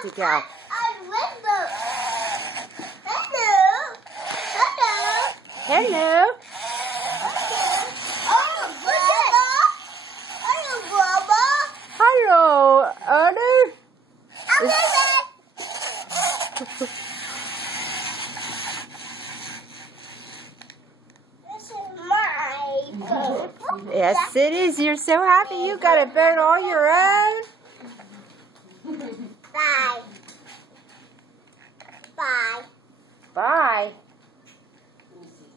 To go. Hello. Hello, Ernie. This is my boat. Yes, it is. You're so happy you got a boat all your own. Bye. Bye. Bye. Let me see.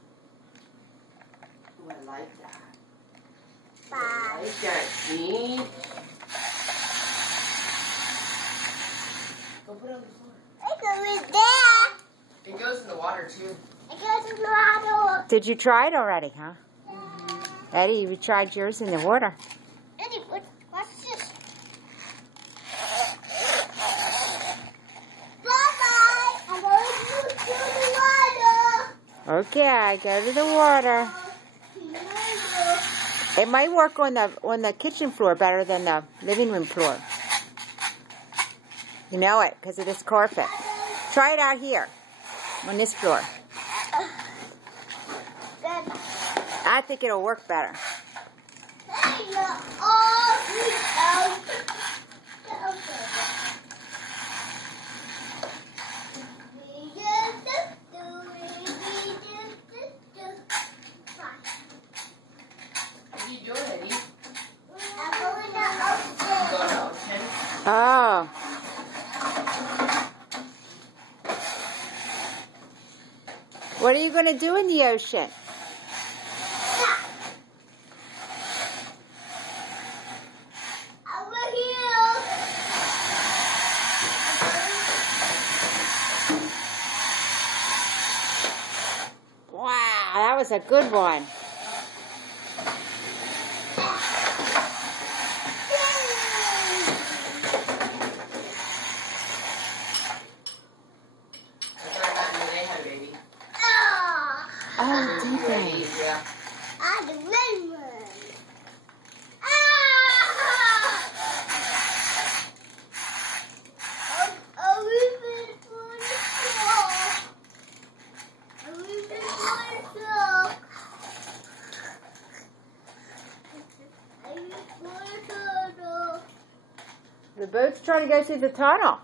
Oh, I like that. Bye. I like that, see? Go put it on the floor. It goes there. It goes in the water, too. It goes in the water. Did you try it already, huh? Eddie, you tried yours in the water. Eddie, what's this? Bye-bye. I'm going to the water. Okay, go to the water. It might work on the kitchen floor better than the living room floor. You know it because of this carpet. Try it out here on this floor. I think it'll work better. What are you doing, Eddie? Oh. What are you going to do in the ocean? Wow, that was a good one. Oh, did they? Yeah. The red one. The boat's trying to go through the tunnel.